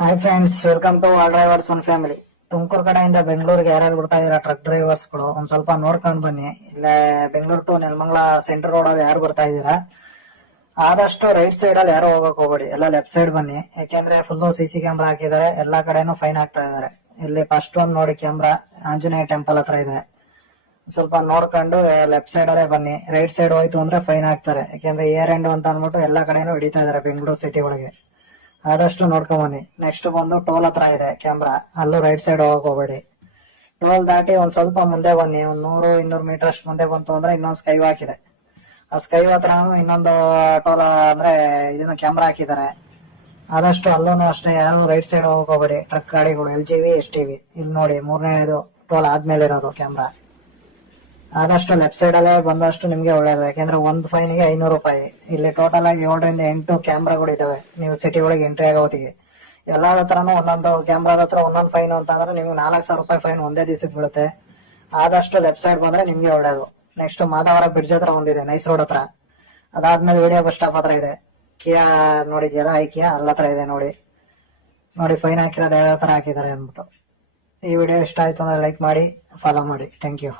Hi friends, welcome to all drivers one family. Tumakuru ಕಡೆಯಿಂದ ಬೆಂಗಳೂರಿಗೆ ಯಾರ್ಯಾರು ಬರ್ತಾ ಇದೀರಾ ಟ್ರಕ್ ಡ್ರೈವರ್ಸ್ಗಳು, ಒಂದ್ ಸ್ವಲ್ಪ ನೋಡ್ಕೊಂಡು ಬನ್ನಿ. ಇಲ್ಲೇ Bengaluru to Nelamangala central road ಅಲ್ಲಿ ಯಾರು ಬರ್ತಾ ಇದೀರಾ, ಆದಷ್ಟು ರೈಟ್ ಸೈಡ್ ಅಲ್ಲಿ ಯಾರು ಹೋಗಕ್ ಹೋಗ್ಬೇಡಿ, ಎಲ್ಲ ಲೆಫ್ಟ್ ಸೈಡ್ ಬನ್ನಿ. ಯಾಕೆಂದ್ರೆ ಫುಲ್ CC ಕ್ಯಾಮ್ರಾ ಹಾಕಿದ್ದಾರೆ, ಎಲ್ಲಾ ಕಡೆನೂ ಫೈನ್ ಹಾಕ್ತಾ ಇದಾರೆ. ಇಲ್ಲಿ ಫಸ್ಟ್ ಒಂದ್ ನೋಡಿ ಕ್ಯಾಮ್ರಾ ಆಂಜನೇಯ ಟೆಂಪಲ್ ಹತ್ರ ಇದೆ. ಸ್ವಲ್ಪ ನೋಡ್ಕೊಂಡು ಲೆಫ್ಟ್ ಸೈಡ್ ಅಲ್ಲೇ ಬನ್ನಿ. ರೈಟ್ ಸೈಡ್ ಹೋಯ್ತು ಅಂದ್ರೆ ಫೈನ್ ಹಾಕ್ತಾರೆ. ಯಾಕೆಂದ್ರೆ ಇಯರ್ ಎಂಡ್ ಅಂತ ಅಂದ್ಬಿಟ್ಟು ಎಲ್ಲಾ ಕಡೆನೂ ಹಿಡಿತಾ ಇದಾರೆ ಬೆಂಗಳೂರು ಸಿಟಿ ಒಳಗೆ. ಆದಷ್ಟು ನೋಡ್ಕೊಂಡ್ ಬನ್ನಿ. ನೆಕ್ಸ್ಟ್ ಬಂದು ಟೋಲ್ ಹತ್ರ ಇದೆ ಕ್ಯಾಮ್ರಾ, ಅಲ್ಲೂ ರೈಟ್ ಸೈಡ್ ಹೋಗಕ್ ಹೋಗ್ಬೇಡಿ. ಟೋಲ್ ದಾಟಿ ಒಂದ್ ಸ್ವಲ್ಪ ಮುಂದೆ ಬನ್ನಿ, ಒಂದ್ 100-200 ಮೀಟರ್ ಅಷ್ಟು ಮುಂದೆ ಬಂತು ಅಂದ್ರೆ ಇನ್ನೊಂದು ಸ್ಕೈ ವಾಕ್ ಇದೆ. ಆ ಸ್ಕೈ ಹತ್ರ ಇನ್ನೊಂದು ಟೋಲ್ ಅಂದ್ರೆ ಇದನ್ನ ಕ್ಯಾಮ್ರಾ ಹಾಕಿದ್ದಾರೆ. ಆದಷ್ಟು ಅಲ್ಲೂ ಅಷ್ಟೇ ಯಾರು ರೈಟ್ ಸೈಡ್ ಹೋಗಕ್ ಹೋಗ್ಬೇಡಿ. ಟ್ರಕ್ ಗಾಡಿಗಳು LGV STV ಇಲ್ಲಿ ನೋಡಿ, ಮೂರನೇದು ಟೋಲ್ ಆದ್ಮೇಲೆ ಇರೋದು ಕ್ಯಾಮ್ರಾ. ಆದಷ್ಟು ಲೆಫ್ಟ್ ಸೈಡ್ ಅಲ್ಲೇ ಬಂದಷ್ಟು ನಿಮ್ಗೆ ಒಳ್ಳೇದು. ಯಾಕೆಂದ್ರೆ ಒಂದು ಫೈನ್ಗೆ 500 ರೂಪಾಯಿ. ಇಲ್ಲಿ ಟೋಟಲ್ ಆಗಿ 7ರಿಂದ 8 ಕ್ಯಾಮ್ರಾಗಳು ಇದಾವೆ ನೀವು ಸಿಟಿ ಒಳಗೆ ಎಂಟ್ರಿ ಆಗೋ ಹೊತ್ತಿಗೆ. ಎಲ್ಲಾದ ಹತ್ರನೂ ಒಂದೊಂದು ಕ್ಯಾಮ್ರಾದ ಹತ್ರ ಒಂದೊಂದು ಫೈನ್ ಅಂತಂದ್ರೆ ನಿಮ್ಗೆ 4,000 ರೂಪಾಯಿ ಫೈನ್ ಒಂದೇ ದಿವಸಕ್ಕೆ ಬೀಳುತ್ತೆ. ಆದಷ್ಟು ಲೆಫ್ಟ್ ಸೈಡ್ ಬಂದ್ರೆ ನಿಮ್ಗೆ ಒಳ್ಳೇದು. ನೆಕ್ಸ್ಟ್ ಮಾಧವರ ಬ್ರಿಡ್ಜ್ ಹತ್ರ ಒಂದಿದೆ, ನೈಸ್ ರೋಡ್ ಹತ್ರ. ಅದಾದ್ಮೇಲೆ ವಿಡಿಯೋ ಬಸ್ ಸ್ಟಾಪ್ ಹತ್ರ ಇದೆ. ಕಿಯಾ ನೋಡಿದ್ಯಲ್ಲ, ಕಿಯಾ ಅಲ್ಲ ಹತ್ರ ಇದೆ ನೋಡಿ. ಫೈನ್ ಹಾಕಿರೋದು ಯಾವ ತರ ಹಾಕಿದ್ದಾರೆ ಅಂದ್ಬಿಟ್ಟು. ಈ ವಿಡಿಯೋ ಇಷ್ಟ ಆಯ್ತು ಅಂದ್ರೆ ಲೈಕ್ ಮಾಡಿ, ಫಾಲೋ ಮಾಡಿ. Thank you.